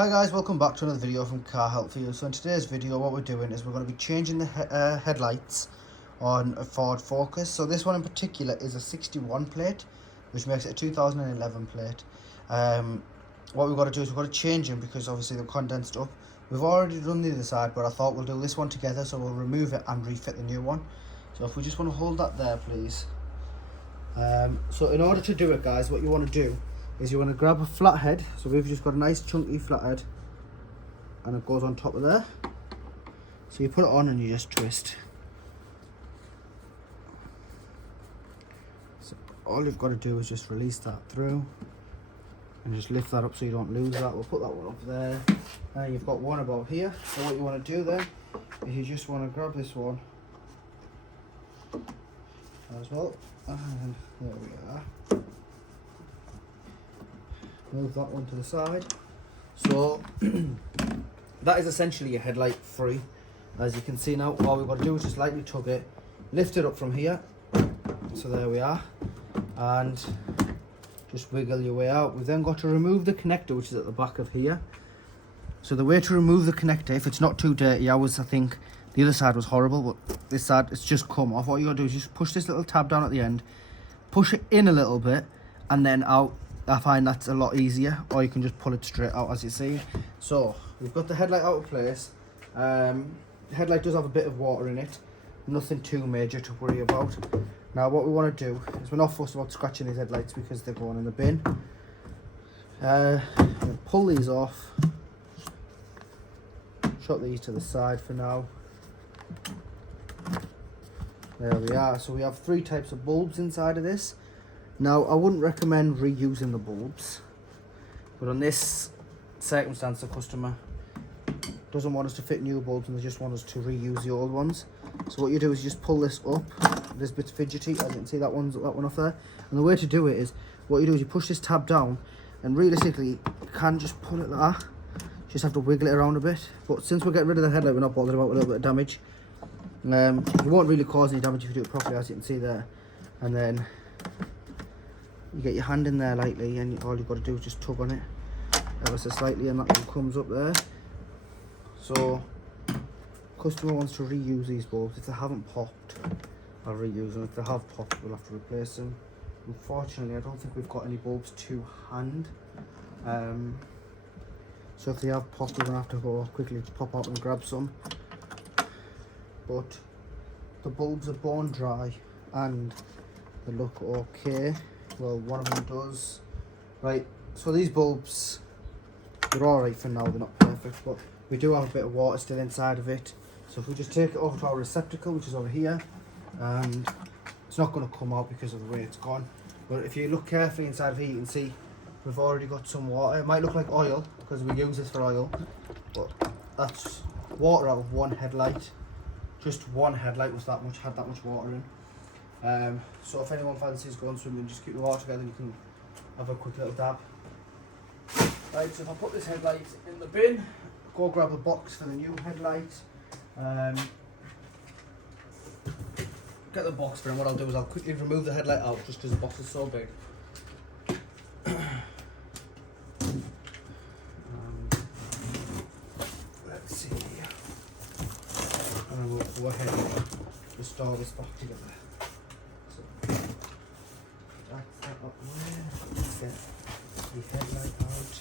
Hi guys, welcome back to another video from Car Help For You. So in today's video what we're doing is we're going to be changing the headlights on a Ford Focus. So this one in particular is a 61 plate, which makes it a 2011 plate. What we've got to do is we've got to change them because obviously they're condensed up. We've already done the other side, but I thought we'll do this one together, so we'll remove it and refit the new one. So if we just want to hold that there, please. So in order to do it, guys, what you want to do is you want to grab a flathead. So we've just got a nice chunky flathead and it goes on top of there. So you put it on and you just twist. So all you've got to do is just release that through and just lift that up so you don't lose that. We'll put that one up there. And you've got one about here. So what you want to do then is you just want to grab this one as well. And there we are. Move that one to the side. So that is essentially a headlight free. As you can see now, all we've got to do is just lightly tug it, lift it up from here. So there we are. And just wiggle your way out. We've then got to remove the connector, which is at the back of here. So the way to remove the connector, if it's not too dirty, I think the other side was horrible, but this side, it's just come off. What you got to do is just push this little tab down at the end, push it in a little bit, and then out. I find that's a lot easier, or you can just pull it straight out, as you see. So we've got the headlight out of place. The headlight does have a bit of water in it, nothing too major to worry about. Now what we want to do is, we're not fussed about scratching these headlights because they're going in the bin. Pull these off, shut these to the side for now. There we are. So we have 3 types of bulbs inside of this. Now, I wouldn't recommend reusing the bulbs, but on this circumstance, the customer doesn't want us to fit new bulbs and they just want us to reuse the old ones. So what you do is you just pull this up. This bit's fidgety, as you can see, that one off there. And the way to do it is, what you do is you push this tab down, and realistically, you can just pull it like that. You just have to wiggle it around a bit. But since we're getting rid of the headlight, we're not bothered about a little bit of damage. You won't really cause any damage if you do it properly, as you can see there. And then you get your hand in there lightly, and all you've got to do is just tug on it ever so slightly, and that one comes up there. So customer wants to reuse these bulbs. If they haven't popped, I'll reuse them. If they have popped, we'll have to replace them. Unfortunately, I don't think we've got any bulbs to hand. So if they have popped, we're going to have to go quickly pop out and grab some. But the bulbs are bone dry and they look okay. Well, one of them does. Right, so these bulbs, they're alright for now, they're not perfect, but we do have a bit of water still inside of it. So if we just take it over to our receptacle, which is over here, and it's not going to come out because of the way it's gone. But if you look carefully inside of here, you can see we've already got some water. It might look like oil because we use this for oil, but that's water out of one headlight. Just one headlight was that much, had that much water in. So if anyone fancies going swimming, just keep the water together and you can have a quick little dab. Right, so if I put this headlight in the bin, go grab a box for the new headlight. Get the box for it, and what I'll do is I'll quickly remove the headlight out just because the box is so big. Let's see. And we'll go ahead and restore this back together. So that's that up there. Let's get the headlight out.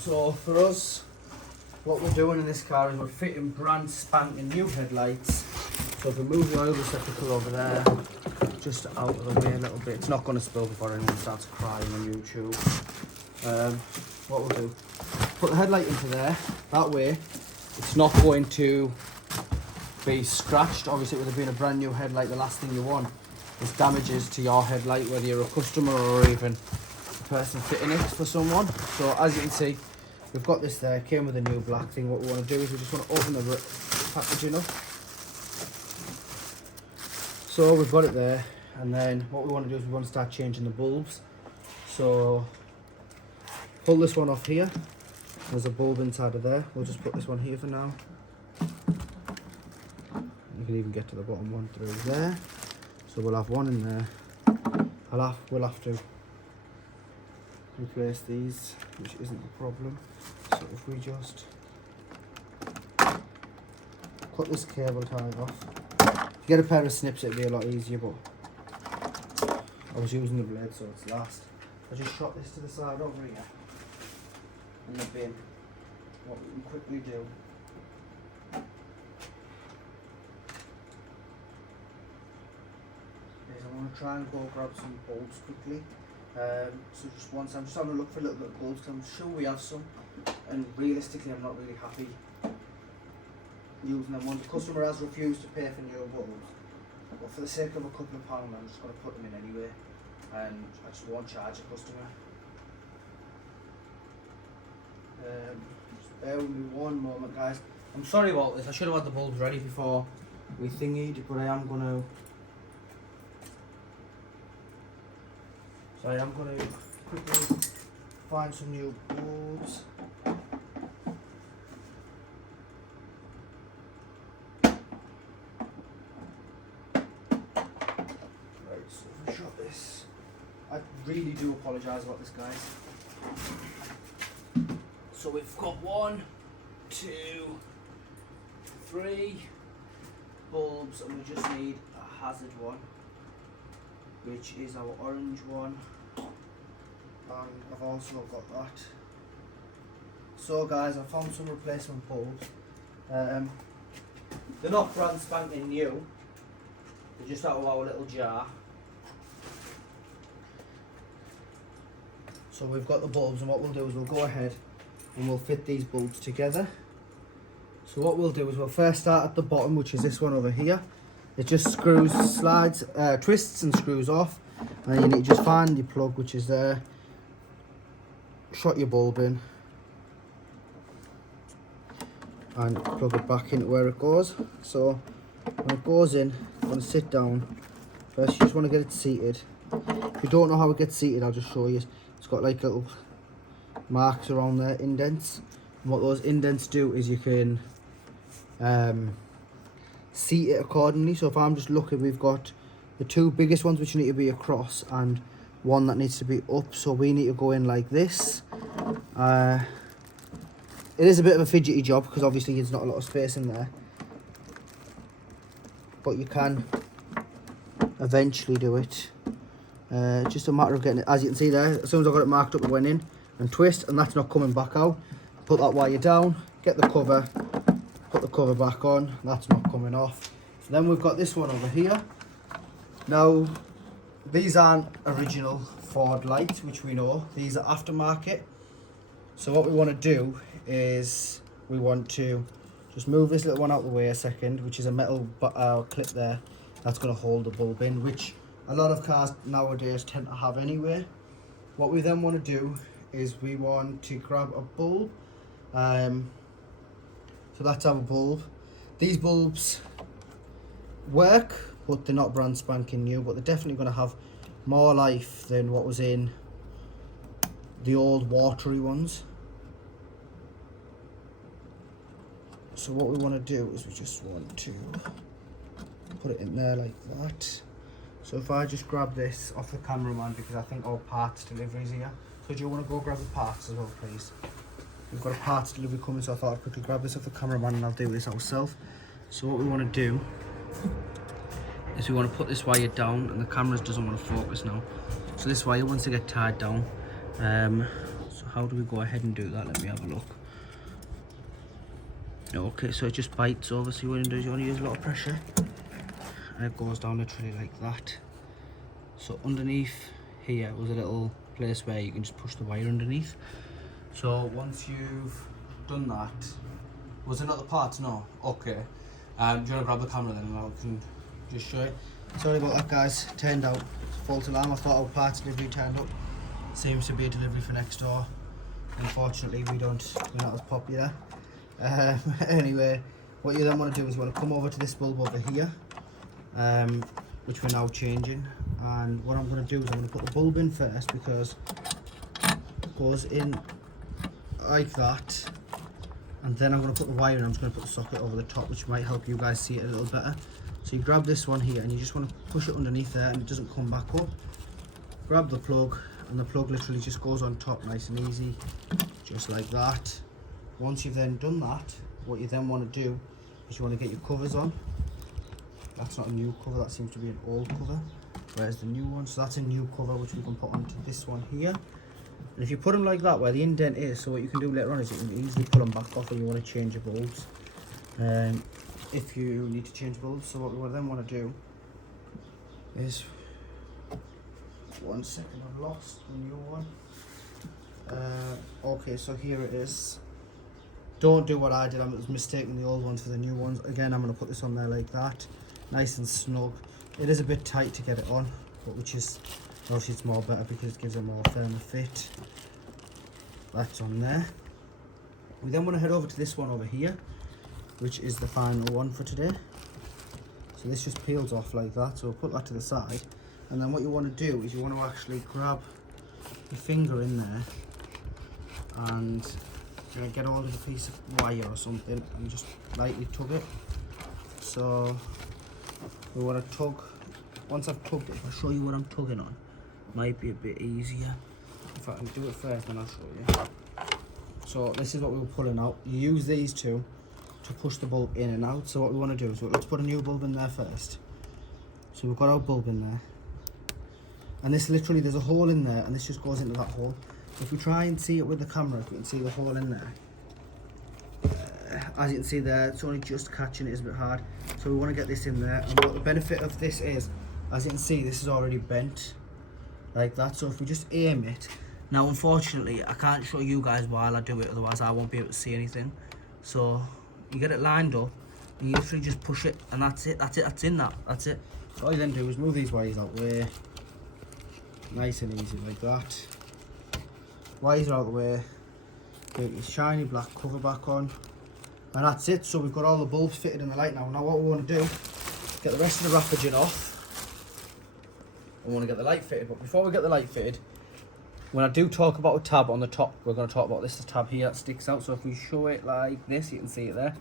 So for us, what we're doing in this car is we're fitting brand spanking new headlights. So if we move the oil receptacle over there, just out of the way a little bit, it's not going to spill before anyone starts crying on YouTube. What we'll do, put the headlight into there, that way it's not going to be scratched. Obviously with it being a brand new headlight, the last thing you want is damages to your headlight, whether you're a customer or even the person fitting it for someone. So as you can see, we've got this there, it came with a new black thing. What we want to do is we just want to open the packaging up. So we've got it there, and then what we want to do is we want to start changing the bulbs. So pull this one off here, There's a bulb inside of there. We'll just put this one here for now. You can even get to the bottom one through there. So we'll have one in there. We'll have to replace these, which isn't a problem. So if we just cut this cable tie off. If you get a pair of snips, it'll be a lot easier, but I was using the blade, so it's last. I just shot this to the side over here in the bin. What we can quickly do is I'm going to try and go grab some bulbs quickly. So just once I'm just having a look for a little bit of bulbs, because I'm sure we have some, and realistically I'm not really happy using them. One, the customer has refused to pay for new bulbs, but for the sake of a couple of pounds I'm just going to put them in anyway, and I just won't charge a customer. Just bear with me one moment, guys. I'm sorry about this, I should have had the bulbs ready before we thingied, but I am going to quickly find some new bulbs. Right, so if I shot this, I really do apologise about this, guys. So we've got 1, 2, 3 bulbs, and we just need a hazard one, which is our orange one, and I've also got that. So guys, I found some replacement bulbs. They're not brand spanking new, they're just out of our little jar. So we've got the bulbs, and what we'll do is we'll go ahead and we'll fit these bulbs together. So what we'll do is we'll first start at the bottom, which is this one over here. It just twists and screws off, and then you need to just find your plug, which is there, shot your bulb in, and plug it back into where it goes. So when it goes in, I'm going to sit down. First you just want to get it seated. If you don't know how it gets seated, I'll just show you. It's got like little marks around there, indents, and what those indents do is you can seat it accordingly. So if I'm just looking, we've got the two biggest ones which need to be across and one that needs to be up, so we need to go in like this. It is a bit of a fidgety job because obviously there's not a lot of space in there, but you can eventually do it. Just a matter of getting it, as you can see there, as soon as I got it marked up, it went in and twist, and that's not coming back out. Put that wire down, get the cover, put the cover back on, that's not coming off. So then we've got this one over here. Now these aren't original Ford lights, which we know, these are aftermarket. So what we want to do is we want to just move this little one out of the way a second, which is a metal clip there that's going to hold the bulb in, which a lot of cars nowadays tend to have anyway. What we then want to do is we want to grab a bulb. So that's our bulb. These bulbs work, but they're not brand spanking new, but they're definitely going to have more life than what was in the old watery ones. So what we want to do is we just want to put it in there like that. So if I just grab this off the cameraman, because I think our parts delivery is here. So do you want to go grab the parts as well, please? We've got a parts delivery coming, so I thought I'd quickly grab this off the cameraman and I'll do this ourselves. So what we want to do is we want to put this wire down, and the camera doesn't want to focus now. So this wire wants to get tied down. So how do we go ahead and do that? Let me have a look. Okay, so it just bites over. See what it does? You want to use a lot of pressure, and it goes down literally like that. So underneath here was a little place where you can just push the wire underneath. So once you've done that, was there not the parts? No. Okay. Do you want to grab the camera then, and I can just show it? Sorry about that, guys. Turned out false alarm. I thought our parts delivery turned up. Seems to be a delivery for next door. Unfortunately, we're not as popular. Anyway, what you then want to do is you want to come over to this bulb over here, which we're now changing. And what I'm going to do is I'm going to put the bulb in first, because it goes in like that. And then I'm going to put the wire in. I'm just going to put the socket over the top, which might help you guys see it a little better. So you grab this one here and you just want to push it underneath there and it doesn't come back up. Grab the plug and the plug literally just goes on top nice and easy, just like that. Once you've then done that, what you then want to do is you want to get your covers on. That's not a new cover, that seems to be an old cover. Where's the new one? So that's a new cover which we can put onto this one here. And if you put them like that where the indent is, so what you can do later on is you can easily pull them back off when you want to change your bulbs. If you need to change bulbs, so what we then want to do is, 1 second, I've lost the new one. Okay, so here it is. Don't do what I did, I was mistaking the old ones for the new ones. Again, I'm going to put this on there like that, nice and snug. It is a bit tight to get it on, but which is obviously it's more better because it gives a more firmer fit. That's on there. We then want to head over to this one over here, which is the final one for today. So this just peels off like that, so we'll put that to the side. And then what you want to do is you want to actually grab your finger in there and you're going to get hold of a piece of wire or something and just lightly tug it. So we want to tug. Once I've tugged it, I'll show you what I'm tugging on. Might be a bit easier. If I can do it first, then I'll show you. So this is what we were pulling out. You use these two to push the bulb in and out. So what we want to do is, let's put a new bulb in there first. So we've got our bulb in there. And this literally, there's a hole in there and this just goes into that hole. If we try and see it with the camera, if we can see the hole in there. As you can see there, it's only just catching it, is a bit hard. So we want to get this in there. And what the benefit of this is, as you can see, this is already bent like that. So if we just aim it, now unfortunately I can't show you guys while I do it, otherwise I won't be able to see anything. So you get it lined up and you literally just push it and that's it, that's in that, that's it. So all you then do is move these wires out the way, nice and easy like that. Wires are out the way, get your shiny black cover back on, and that's it. So we've got all the bulbs fitted in the light now. Now what we want to do, get the rest of the Rapidgen off. I want to get the light fitted, but before we get the light fitted, when I do talk about a tab on the top, we're going to talk about this tab here that sticks out. So if we show it like this, you can see it there.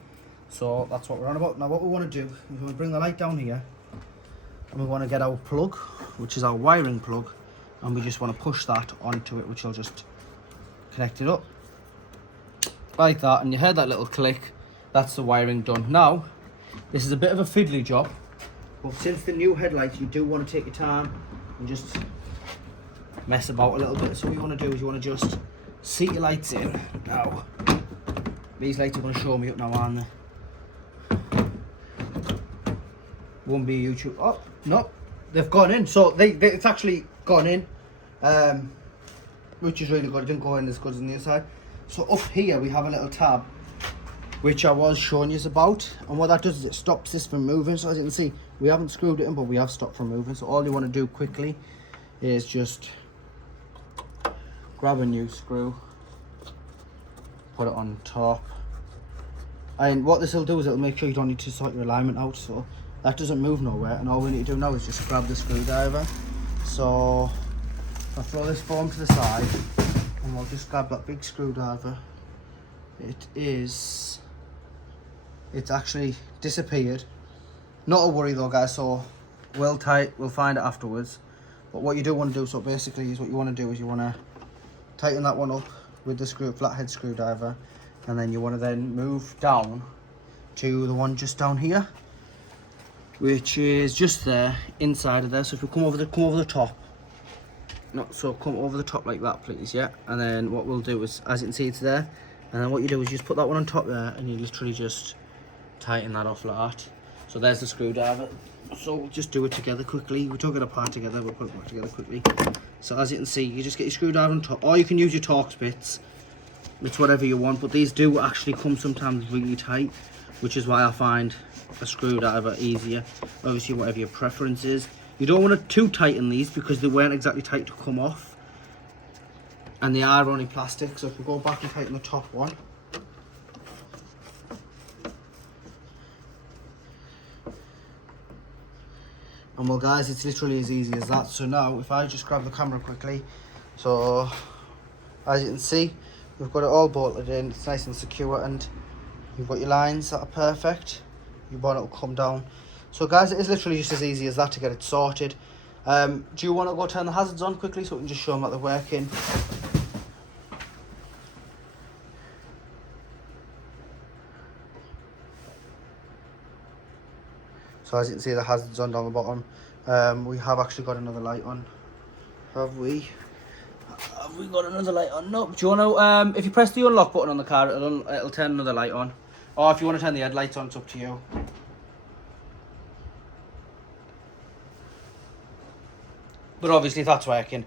So that's what we're on about. Now what we want to do is we bring the light down here and we want to get our plug, which is our wiring plug, and we just want to push that onto it, which will just connect it up like that. And you heard that little click, that's the wiring done. Now this is a bit of a fiddly job, but since the new headlights, you do want to take your time and just mess about a little bit. So what you want to do is you want to just seat your lights in. Now these lights are going to show me up now, aren't they? Won't be YouTube. Oh no, they've gone in. So it's actually gone in, which is really good. It didn't go in as good as on the other side. So up here we have a little tab which I was showing you about, and what that does is it stops this from moving. So as you can see, we haven't screwed it in, but we have stopped from moving. So all you want to do quickly is just grab a new screw, put it on top, and what this will do is it'll make sure you don't need to sort your alignment out, so that doesn't move nowhere. And all we need to do now is just grab the screwdriver. So I'll throw this foam to the side and we'll just grab that big screwdriver. It's actually disappeared. Not a worry though, guys, so we'll find it afterwards. But what you do want to do, so basically is what you want to do is you want to tighten that one up with the flathead screwdriver, and then you want to then move down to the one just down here, which is just there, inside of there. So if we come over the top, come over the top like that, please, yeah. And then what we'll do is, as you can see, it's there. And then what you do is you just put that one on top there, and you literally just tighten that off like that. So there's the screwdriver. So we'll just do it together quickly. We took it apart together, we'll put it back together quickly. So as you can see, you just get your screwdriver on top, or you can use your Torx bits. It's whatever you want, but these do actually come sometimes really tight, which is why I find a screwdriver easier. Obviously, whatever your preference is. You don't want to too tighten these because they weren't exactly tight to come off, and they are only plastic. So if we go back and tighten the top one, and well guys, it's literally as easy as that. So now if I just grab the camera quickly, so as you can see, We've got it all bolted in, it's nice and secure, and you've got your lines that are perfect. Your bonnet will come down. So guys, it is literally just as easy as that to get it sorted. Do you want to go turn the hazards on quickly so we can just show them that they're working? So as you can see, the hazards on down the bottom. We have actually got another light on. Have we? Have we got another light on? No. Do you want to, if you press the unlock button on the car, it'll turn another light on. Or if you want to turn the headlights on, it's up to you. But obviously if that's working,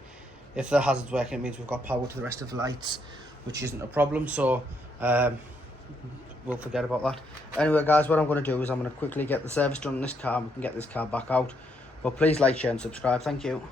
if the hazard's working, it means we've got power to the rest of the lights, which isn't a problem. So we'll forget about that. Anyway guys, what I'm going to do is I'm going to quickly get the service done on this car and we can get this car back out. But please like, share and subscribe. Thank you.